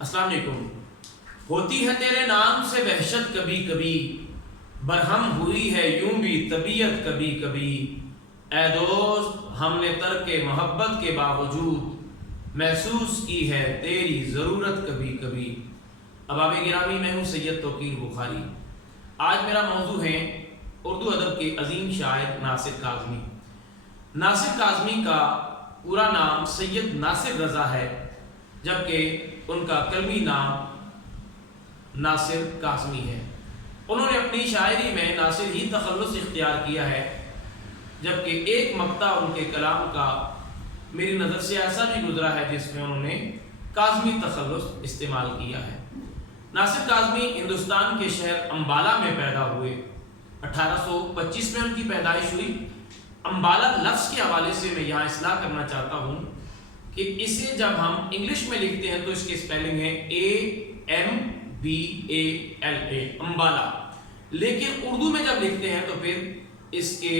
السلام علیکم۔ ہوتی ہے تیرے نام سے وحشت کبھی کبھی، برہم ہوئی ہے یوں بھی طبیعت کبھی کبھی، اے دوست ہم نے ترک محبت کے باوجود محسوس کی ہے تیری ضرورت کبھی کبھی۔ احباب گرامی، میں ہوں سید توقیر بخاری۔ آج میرا موضوع ہے اردو ادب کے عظیم شاعر ناصر کاظمی۔ ناصر کاظمی کا پورا نام سید ناصر رضا ہے، جبکہ ان کا قلمی نام ناصر کاظمی ہے۔ انہوں نے اپنی شاعری میں ناصر ہی تخلص اختیار کیا ہے، جبکہ ایک مقطع ان کے کلام کا میری نظر سے ایسا بھی گزرا ہے جس میں انہوں نے کاظمی تخلص استعمال کیا ہے۔ ناصر کاظمی ہندوستان کے شہر امبالہ میں پیدا ہوئے۔ 1825 میں ان کی پیدائش ہوئی۔ امبالہ لفظ کے حوالے سے میں یہاں اصلاح کرنا چاہتا ہوں کہ اسے جب ہم انگلش میں لکھتے ہیں تو اس کی سپیلنگ ہے AMBALA، امبالہ، لیکن اردو میں جب لکھتے ہیں تو پھر اس کے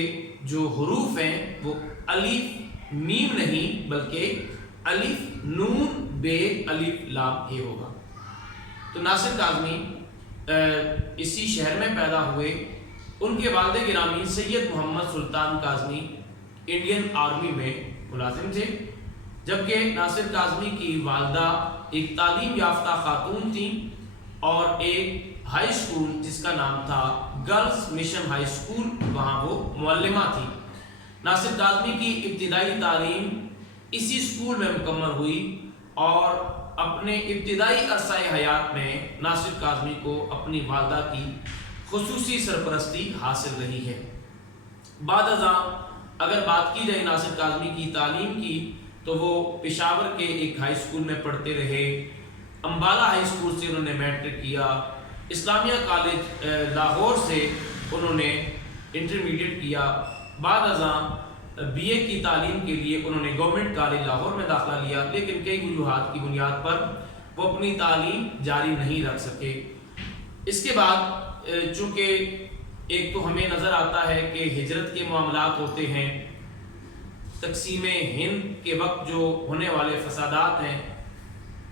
جو حروف ہیں وہ الف میم نہیں بلکہ الف نون بے الف لام یہ ہوگا۔ تو ناصر کاظمی اسی شہر میں پیدا ہوئے۔ ان کے والد گرامی سید محمد سلطان کاظمی انڈین آرمی میں ملازم تھے، جبکہ ناصر کاظمی کی والدہ ایک تعلیم یافتہ خاتون تھیں اور ایک ہائی اسکول جس کا نام تھا گرلز مشن ہائی اسکول، وہاں وہ معلمہ تھی۔ ناصر کاظمی کی ابتدائی تعلیم اسی اسکول میں مکمل ہوئی اور اپنے ابتدائی عرصہ حیات میں ناصر کاظمی کو اپنی والدہ کی خصوصی سرپرستی حاصل رہی ہے۔ بعد ازاں اگر بات کی جائے ناصر کاظمی کی تعلیم کی تو وہ پشاور کے ایک ہائی اسکول میں پڑھتے رہے۔ امبالہ ہائی اسکول سے انہوں نے میٹرک کیا۔ اسلامیہ کالج لاہور سے انہوں نے انٹرمیڈیٹ کیا۔ بعد ازاں BA کی تعلیم کے لیے انہوں نے گورنمنٹ کالج لاہور میں داخلہ لیا، لیکن کئی وجوہات کی بنیاد پر وہ اپنی تعلیم جاری نہیں رکھ سکے۔ اس کے بعد چونکہ ایک تو ہمیں نظر آتا ہے کہ ہجرت کے معاملات ہوتے ہیں، تقسیم ہند کے وقت جو ہونے والے فسادات ہیں،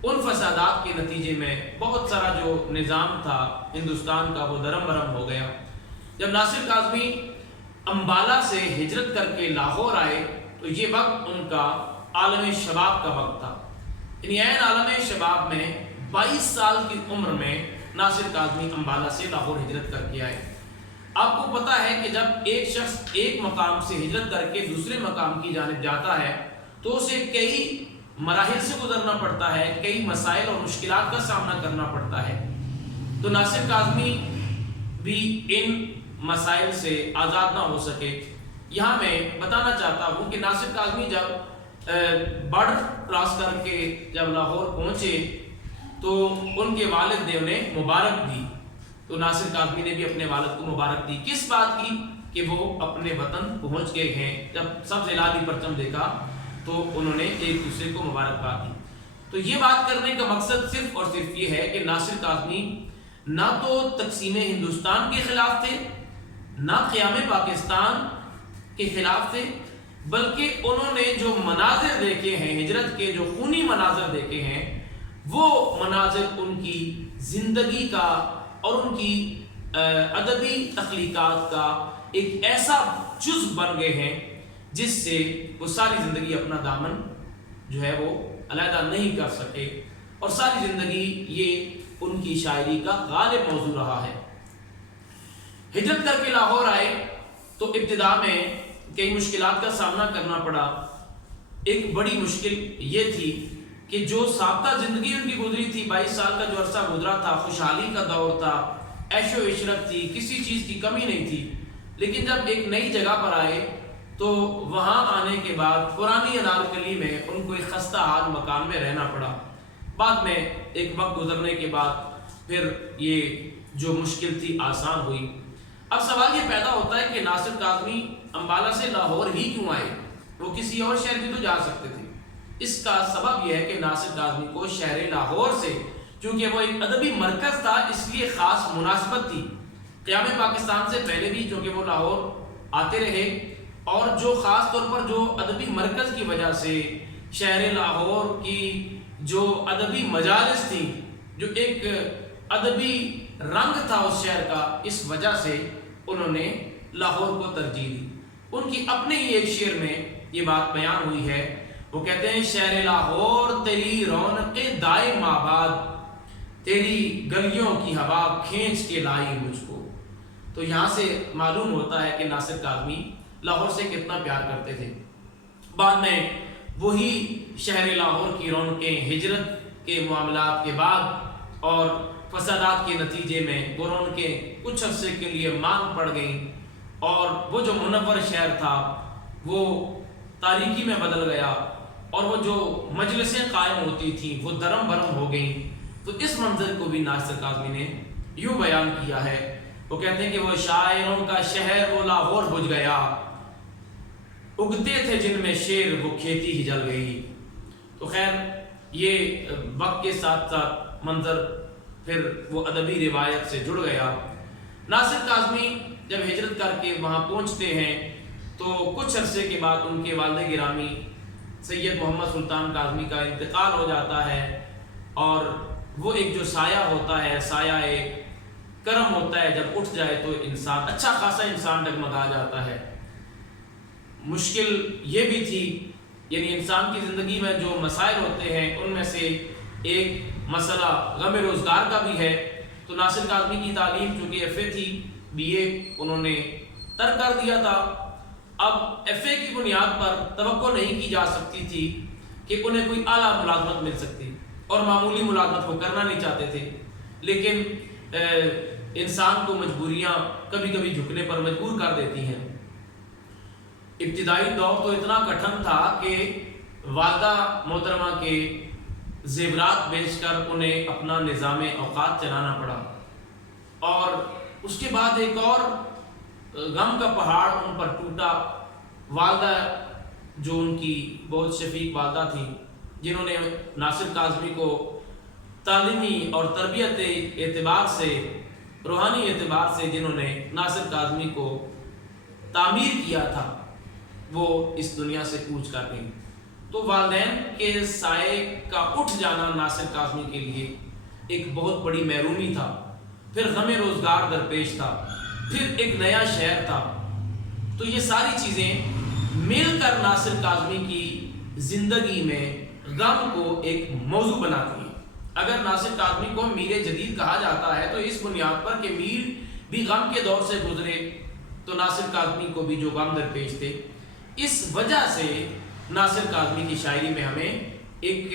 ان فسادات کے نتیجے میں بہت سارا جو نظام تھا ہندوستان کا وہ درم برم ہو گیا۔ جب ناصر کاظمی امبالہ سے ہجرت کر کے لاہور آئے تو یہ وقت ان کا عالم شباب کا وقت تھا۔ یعنی عین عالم شباب میں 22 سال کی عمر میں ناصر کاظمی امبالہ سے لاہور ہجرت کر کے آئے۔ آپ کو پتا ہے کہ جب ایک شخص ایک مقام سے ہجرت کر کے دوسرے مقام کی جانب جاتا ہے تو اسے کئی مراحل سے گزرنا پڑتا ہے، کئی مسائل اور مشکلات کا سامنا کرنا پڑتا ہے۔ تو ناصر کاظمی بھی ان مسائل سے آزاد نہ ہو سکے۔ یہاں میں بتانا چاہتا ہوں کہ ناصر کاظمی جب بارڈر کراس کر کے جب لاہور پہنچے تو ان کے والد نے انہیں مبارک دی۔ تو ناصر کاظمی نے بھی اپنے والد کو مبارک دی، کس بات کی کہ وہ اپنے وطن پہنچ گئے ہیں۔ جب سبز ہلالی پرچم دیکھا تو انہوں نے ایک دوسرے کو مبارکباد دی۔ تو یہ بات کرنے کا مقصد صرف اور صرف یہ ہے کہ ناصر کاظمی نہ تو تقسیم ہندوستان کے خلاف تھے، نہ قیام پاکستان کے خلاف تھے، بلکہ انہوں نے جو مناظر دیکھے ہیں، ہجرت کے جو خونی مناظر دیکھے ہیں، وہ مناظر ان کی زندگی کا اور ان کی ادبی تخلیقات کا ایک ایسا جز بن گئے ہیں جس سے وہ ساری زندگی اپنا دامن جو ہے وہ علیحدہ نہیں کر سکے، اور ساری زندگی یہ ان کی شاعری کا غالب موضوع رہا ہے۔ ہجرت کر کے لاہور آئے تو ابتدا میں کئی مشکلات کا سامنا کرنا پڑا۔ ایک بڑی مشکل یہ تھی کہ جو ضابطہ زندگی ان کی گزری تھی، 22 سال کا جو عرصہ گزرا تھا، خوشحالی کا دور تھا، عیش و عشرت تھی، کسی چیز کی کمی نہیں تھی، لیکن جب ایک نئی جگہ پر آئے تو وہاں آنے کے بعد پرانی انارکلی میں ان کو ایک خستہ حال مکان میں رہنا پڑا۔ بعد میں ایک وقت گزرنے کے بعد پھر یہ جو مشکل تھی آسان ہوئی۔ اب سوال یہ پیدا ہوتا ہے کہ ناصر کاظمی امبالہ سے لاہور ہی کیوں آئے؟ وہ کسی اور شہر بھی تو جا سکتے تھے۔ اس کا سبب یہ ہے کہ ناصر کاظمی کو شہر لاہور سے، چونکہ وہ ایک ادبی مرکز تھا، اس لیے خاص مناسبت تھی۔ قیام پاکستان سے پہلے بھی چونکہ وہ لاہور آتے رہے، اور جو خاص طور پر جو ادبی مرکز کی وجہ سے شہر لاہور کی جو ادبی مجالس تھیں، جو ایک ادبی رنگ تھا اس شہر کا، اس وجہ سے انہوں نے لاہور کو ترجیح دی۔ ان کی اپنے ہی ایک شعر میں یہ بات بیان ہوئی ہے، وہ کہتے ہیں شہر لاہور تیری رونق دائم آباد، تیری گلیوں کی ہوا کھینچ کے لائی مجھ کو۔ تو یہاں سے معلوم ہوتا ہے کہ ناصر کاظمی لاہور سے کتنا پیار کرتے تھے۔ بعد میں وہی شہر لاہور کی رونقیں ہجرت کے معاملات کے بعد اور فسادات کے نتیجے میں وہ رونقیں کچھ عرصے کے لیے مانگ پڑ گئیں، اور وہ جو منور شہر تھا وہ تاریکی میں بدل گیا، اور وہ جو مجلسیں قائم ہوتی تھیں وہ درم برم ہو گئیں۔ تو اس منظر کو بھی ناصر کاظمی نے یوں بیان کیا ہے، وہ کہتے ہیں کہ وہ شاعروں کا شہر وہ لاہور بجھ گیا، اگتے تھے جن میں شیر وہ کھیتی ہی جل گئی۔ تو خیر یہ وقت کے ساتھ ساتھ منظر پھر وہ ادبی روایت سے جڑ گیا۔ ناصر کاظمی جب ہجرت کر کے وہاں پہنچتے ہیں تو کچھ عرصے کے بعد ان کے والد گرامی سید محمد سلطان کاظمی کا انتقال ہو جاتا ہے، اور وہ ایک جو سایہ ہوتا ہے، سایہ کرم ہوتا ہے، جب اٹھ جائے تو انسان اچھا خاصا انسان ڈگمگا جاتا ہے۔ مشکل یہ بھی تھی، یعنی انسان کی زندگی میں جو مسائل ہوتے ہیں ان میں سے ایک مسئلہ غم روزگار کا بھی ہے۔ تو ناصر کاظمی کی تعلیم چونکہ ایف اے تھی، بی اے انہوں نے ترک کر دیا تھا۔ اب ایف اے کی بنیاد پر توقع نہیں کی جا سکتی تھی کہ انہیں کوئی اعلیٰ ملازمت مل سکتی، اور معمولی ملازمت وہ کرنا نہیں چاہتے تھے، لیکن انسان کو مجبوریاں کبھی کبھی جھکنے پر مجبور کر دیتی ہیں۔ ابتدائی دور تو اتنا کٹھن تھا کہ والدہ محترمہ کے زیورات بیچ کر انہیں اپنا نظام اوقات چلانا پڑا، اور اس کے بعد ایک اور غم کا پہاڑ ان پر ٹوٹا۔ والدہ جو ان کی بہت شفیق والدہ تھیں، جنہوں نے ناصر کاظمی کو تعلیمی اور تربیت اعتبار سے، روحانی اعتبار سے جنہوں نے ناصر کاظمی کو تعمیر کیا تھا، وہ اس دنیا سے کوچ کر گئیں۔ تو والدین کے سائے کا اٹھ جانا ناصر کاظمی کے لیے ایک بہت بڑی محرومی تھا، پھر غم روزگار درپیش تھا، پھر ایک نیا شہر تھا۔ تو یہ ساری چیزیں مل کر ناصر کاظمی کی زندگی میں غم کو ایک موضوع بناتی ہیں۔ اگر ناصر کاظمی کو میر جدید کہا جاتا ہے تو اس بنیاد پر کہ میر بھی غم کے دور سے گزرے، تو ناصر کاظمی کو بھی جو غم درپیش تھے، اس وجہ سے ناصر کاظمی کی شاعری میں ہمیں ایک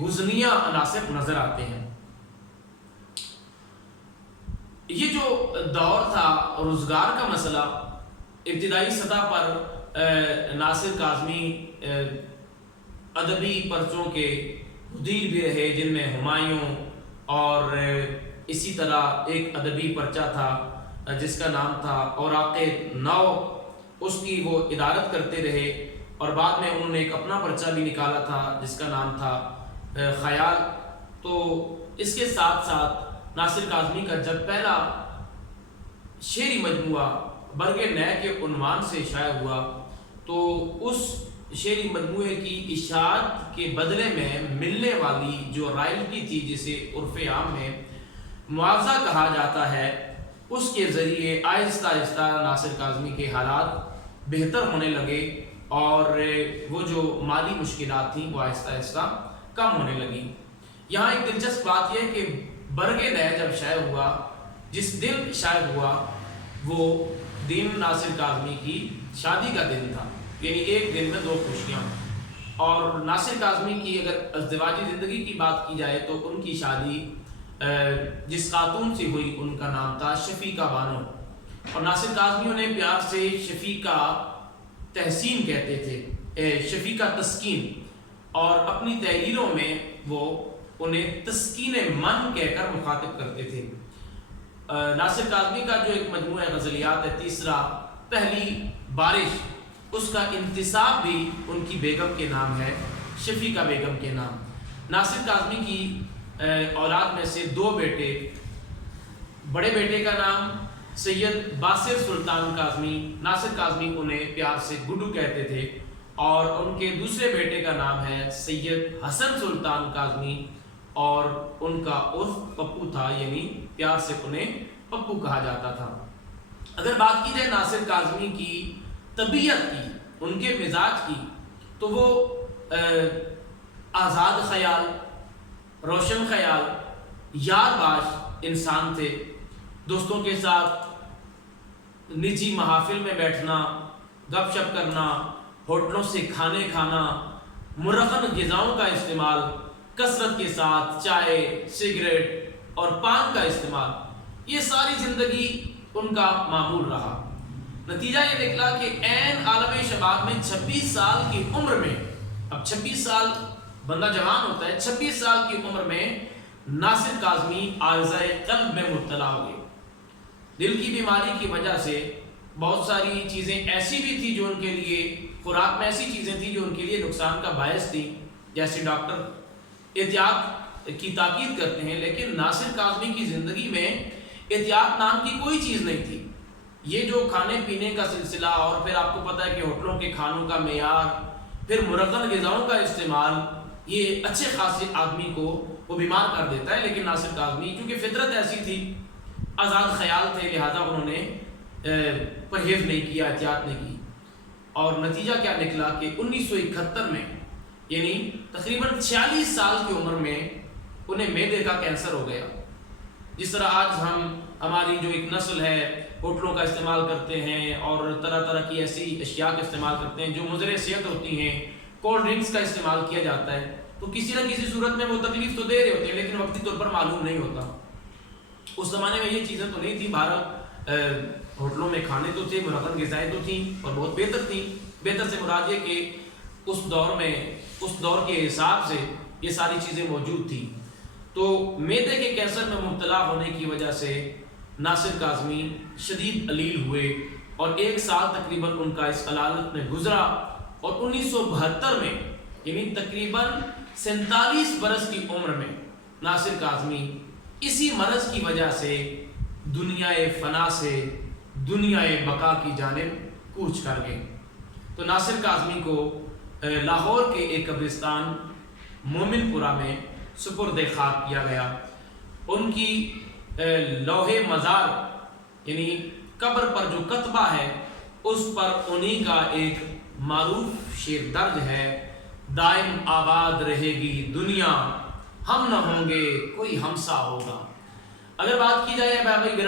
حزنیہ عناصر نظر آتے ہیں۔ یہ جو دور تھا روزگار کا مسئلہ، ابتدائی سطح پر ناصر کاظمی ادبی پرچوں کے مدیر بھی رہے، جن میں ہمایوں، اور اسی طرح ایک ادبی پرچہ تھا جس کا نام تھا اوراق نو، اس کی وہ ادارت کرتے رہے، اور بعد میں انہوں نے ایک اپنا پرچہ بھی نکالا تھا جس کا نام تھا خیال۔ تو اس کے ساتھ ساتھ ناصر کاظمی کا جب پہلا شعری مجموعہ برگ نئے کے عنوان سے شائع ہوا، تو اس شعری مجموعے کی اشاعت کے بدلے میں ملنے والی جو رائلٹی تھی، جسے عرف عام میں معاوضہ کہا جاتا ہے، اس کے ذریعے آہستہ آہستہ ناصر کاظمی کے حالات بہتر ہونے لگے، اور وہ جو مالی مشکلات تھیں وہ آہستہ آہستہ کم ہونے لگیں۔ یہاں ایک دلچسپ بات یہ ہے کہ برگ نئے جب شائع ہوا، جس دن شائع ہوا وہ دن ناصر کاظمی کی شادی کا دن تھا، یعنی ایک دن میں دو خوشیاں۔ اور ناصر کاظمی کی اگر ازدواجی زندگی کی بات کی جائے تو ان کی شادی جس خاتون سے ہوئی ان کا نام تھا شفیقہ بانو، اور ناصر کاظمی انہیں پیار سے شفیقہ تحسین کہتے تھے، شفیقہ تسکین، اور اپنی تحریروں میں وہ انہیں تسکین من کہہ کر مخاطب کرتے تھے۔ ناصر کاظمی کا جو ایک مجموعہ غزلیات ہے تیسرا، پہلی بارش، اس کا انتساب بھی ان کی بیگم کے نام ہے، شفیقہ بیگم کے نام۔ ناصر کاظمی کی اولاد میں سے دو بیٹے، بڑے بیٹے کا نام سید باصر سلطان کاظمی، ناصر کاظمی انہیں پیار سے گڈو کہتے تھے، اور ان کے دوسرے بیٹے کا نام ہے سید حسن سلطان کاظمی، اور ان کا عرف پپو تھا، یعنی پیار سے انہیں پپو کہا جاتا تھا۔ اگر بات کی جائے ناصر کاظمی کی طبیعت کی، ان کے مزاج کی، تو وہ آزاد خیال، روشن خیال، یار باش انسان تھے۔ دوستوں کے ساتھ نجی محافل میں بیٹھنا، گپ شپ کرنا، ہوٹلوں سے کھانے کھانا، مرغن غذاؤں کا استعمال، کثرت کے ساتھ چائے، سگریٹ اور پان کا استعمال، یہ ساری زندگی ان کا معمول رہا۔ نتیجہ یہ نکلا کہ عین عالم شباب میں 26 سال کی عمر میں، اب 26 سال بندہ جوان ہوتا ہے، 26 سال کی عمر میں ناصر کاظمی عارضہ قلب میں مبتلا ہو گئے۔ دل کی بیماری کی وجہ سے بہت ساری چیزیں ایسی بھی تھی جو ان کے لیے، خوراک میں ایسی چیزیں تھیں جو ان کے لیے نقصان کا باعث تھی، جیسے ڈاکٹر احتیاط کی تاکید کرتے ہیں، لیکن ناصر کاظمی کی زندگی میں احتیاط نام کی کوئی چیز نہیں تھی۔ یہ جو کھانے پینے کا سلسلہ، اور پھر آپ کو پتہ ہے کہ ہوٹلوں کے کھانوں کا معیار، پھر مرغن غذاؤں کا استعمال، یہ اچھے خاصے آدمی کو وہ بیمار کر دیتا ہے۔ لیکن ناصر کاظمی کیونکہ فطرت ایسی تھی، آزاد خیال تھے، لہذا انہوں نے پرہیز نہیں کیا، احتیاط نہیں کی، اور نتیجہ کیا نکلا کہ 1971 میں، یعنی تقریباً 46 سال کی عمر میں انہیں معدے کا کینسر ہو گیا۔ جس طرح آج ہماری جو ایک نسل ہے ہوٹلوں کا استعمال کرتے ہیں اور طرح طرح کی ایسی اشیاء کا استعمال کرتے ہیں جو مضر صحت ہوتی ہیں، کولڈ ڈرنکس کا استعمال کیا جاتا ہے، تو کسی نہ کسی صورت میں وہ تکلیف تو دے رہے ہوتے ہیں، لیکن وقتی طور پر معلوم نہیں ہوتا۔ اس زمانے میں یہ چیزیں تو نہیں تھیں، بہرحال ہوٹلوں میں کھانے تو تھے، مرغن غذائیں تو تھیں اور بہت بہتر تھیں۔ بہتر سے مراد یہ کہ اس دور میں، اس دور کے حساب سے یہ ساری چیزیں موجود تھیں۔ تو معدے کے کینسر میں مبتلا ہونے کی وجہ سے ناصر کاظمی شدید علیل ہوئے، اور 1 سال تقریباً ان کا اس علالت میں گزرا، اور 1972 میں، یعنی تقریباً 47 برس کی عمر میں ناصر کاظمی اسی مرض کی وجہ سے دنیا فنا سے دنیا بقا کی جانب کوچ کر گئے۔ تو ناصر کاظمی کو لاہور کے ایک قبرستان مومن پورہ میں سپرد خاک کیا گیا۔ ان کی لوح مزار، یعنی قبر پر جو کتبہ ہے، اس پر انہی کا ایک معروف شعر درج ہے: دائم آباد رہے گی دنیا، ہم نہ ہوں گے کوئی ہمسا ہوگا۔ اگر بات کی جائے بابا